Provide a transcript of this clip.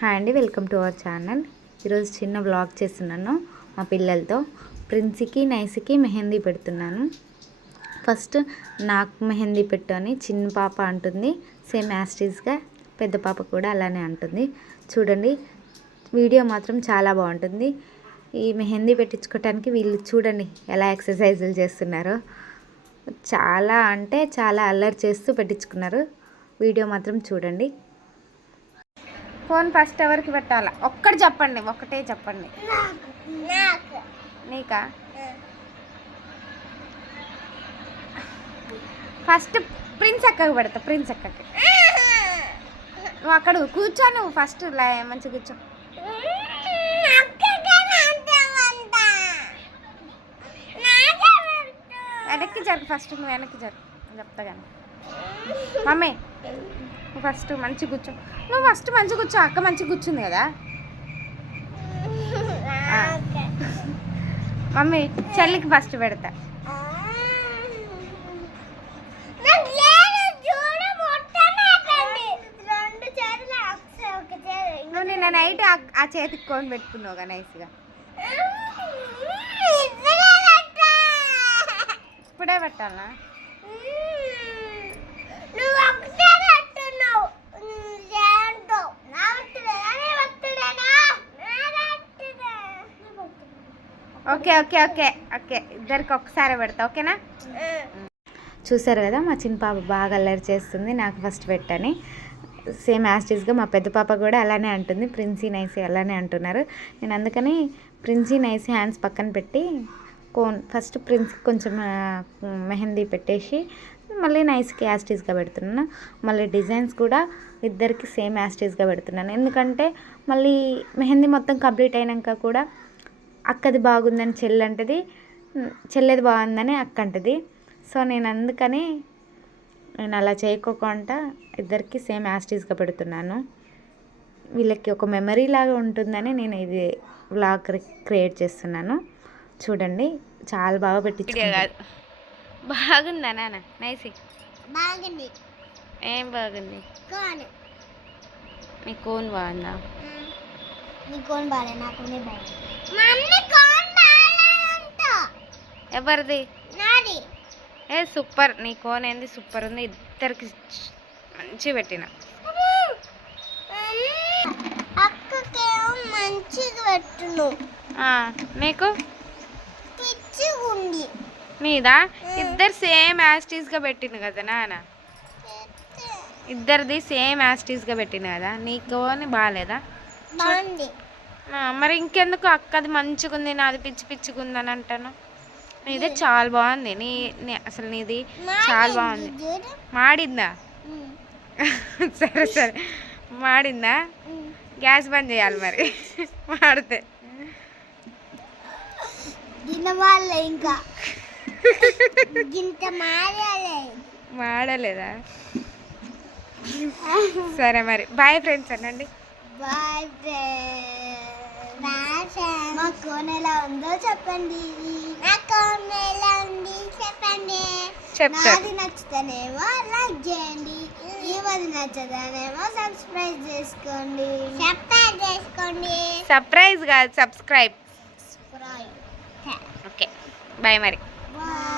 Hi అండి, welcome to our channel. ఈరోజు చిన్న వ్లాగ్ చేస్తున్నాను మా పిల్లలతో. ప్రిన్సీకి నైస్కి మెహందీ పెడుతున్నాను. ఫస్ట్ నాకు మెహందీ పెట్టు అని చిన్న పాప అంటుంది. సేమ్ యాస్టీస్గా పెద్ద పాప కూడా అలానే అంటుంది. చూడండి, వీడియో మాత్రం చాలా బాగుంటుంది. ఈ మెహందీ పెట్టించుకోవటానికి వీళ్ళు చూడండి ఎలా ఎక్సర్సైజులు చేస్తున్నారో. చాలా అంటే చాలా అల్లరి చేస్తూ పెట్టించుకున్నారు. వీడియో మాత్రం చూడండి. ఫోన్ ఫస్ట్ ఎవరికి పెట్టాలా? ఒక్కటి చెప్పండి, ఒకటే చెప్పండి. నీకా? ఫస్ట్ ప్రిన్స్ అక్కకి పెడతా. ప్రిన్స్ అక్కకి నువ్వు అక్కడ కూర్చో. నువ్వు ఫస్ట్ మంచిగా కూర్చో. వెనక్కి జరుగు. ఫస్ట్ నువ్వు వెనక్కి జరుగు చెప్తా కానీ. మమ్మీ నువ్వు ఫస్ట్ మంచిగా కూర్చో. నువ్వు ఫస్ట్ మంచిగా కూర్చో. అక్క మంచిగా కూర్చుంది కదా. మమ్మీ చెల్లికి ఫస్ట్ పెడతా. నువ్వు నిన్న నైట్ ఆ చేతికి కోన్ పెట్టుకున్నావుగా నైస్గా. ఇప్పుడే పెట్టాలా? ఓకే ఓకే ఓకే ఓకే ఇద్దరికి ఒకసారి పెడతా, ఓకేనా? చూసారు కదా, మా చిన్న పాప బాగా అల్లరి చేస్తుంది. నాకు ఫస్ట్ పెట్టని. సేమ్ యాస్టీస్గా మా పెద్ద పాప కూడా అలానే అంటుంది. ప్రిన్సీ నైసీ అలానే అంటున్నారు. నేను అందుకని ప్రిన్సీ నైసీ హ్యాండ్స్ పక్కన పెట్టి కోన్ ఫస్ట్ ప్రిన్స్కి కొంచెం మెహందీ పెట్టేసి మళ్ళీ నైస్కి యాస్టీస్గా పెడుతున్నాను. మళ్ళీ డిజైన్స్ కూడా ఇద్దరికి సేమ్ యాస్టీస్గా పెడుతున్నాను. ఎందుకంటే మళ్ళీ మెహందీ మొత్తం కంప్లీట్ అయినాక కూడా అక్కది బాగుందని చెల్లి అంటది, చెల్లెది బాగుందని అక్క అంటది. సో నేను అందుకని నేను అలా చేయకోకుండా ఇద్దరికి సేమ్ యాస్టీస్గా పెడుతున్నాను. వీళ్ళకి ఒక మెమరీ లాగా ఉంటుందని నేను ఇది వ్లాగ్ క్రియేట్ చేస్తున్నాను. చూడండి, చాలా బాగా పెట్టించుకున్నాను. బాగుందా నాన్న? నైసి బాగుంది. ఏం బాగుంది? నీ కోన్ బాగుందా? నీ కోన్ బాగా. నాకు ఎవరిది? నాది. ఏ సూపర్, నీ కోన్ ఏంది సూపర్ ఉంది. ఇద్దరికి మంచి పెట్టిన. మంచిగా పెట్టును. నీకు నీదా? ఇద్దరు సేమ్ యాస్టీస్గా పెట్టింది కదా నాన్న. ఇద్దరిది సేమ్ యాస్టీస్గా పెట్టింది కదా. నీకు బాగాలేదా? మరి ఇంకెందుకు? అక్కది మంచిగా ఉంది, నాది పిచ్చి పిచ్చిగా ఉందని అంటాను. నీదే చాలా బాగుంది. అసలు నీది చాలా బాగుంది. మాడిందా? సరే సరే, మాడిందా? గ్యాస్ బంద్ చేయాలి మరి మాడితే. ఇంకా మాడలేదా? సరే మరి బాయ్ ఫ్రెండ్స్ అనండి. Bye friends. మా కోన్ ఎలా ఉందో చెప్పండి. నా కోన్ ఎలా ఉంది చెప్పండి. నాది నచ్చితేనేమో లైక్ చేయండి, ఏమది నచ్చదనేమో సబ్స్క్రైబ్ చేసుకోండి. సర్ప్రైజ్ కాదు, సబ్స్క్రైబ్. ఓకే బాయ్ మరి. బాయ్.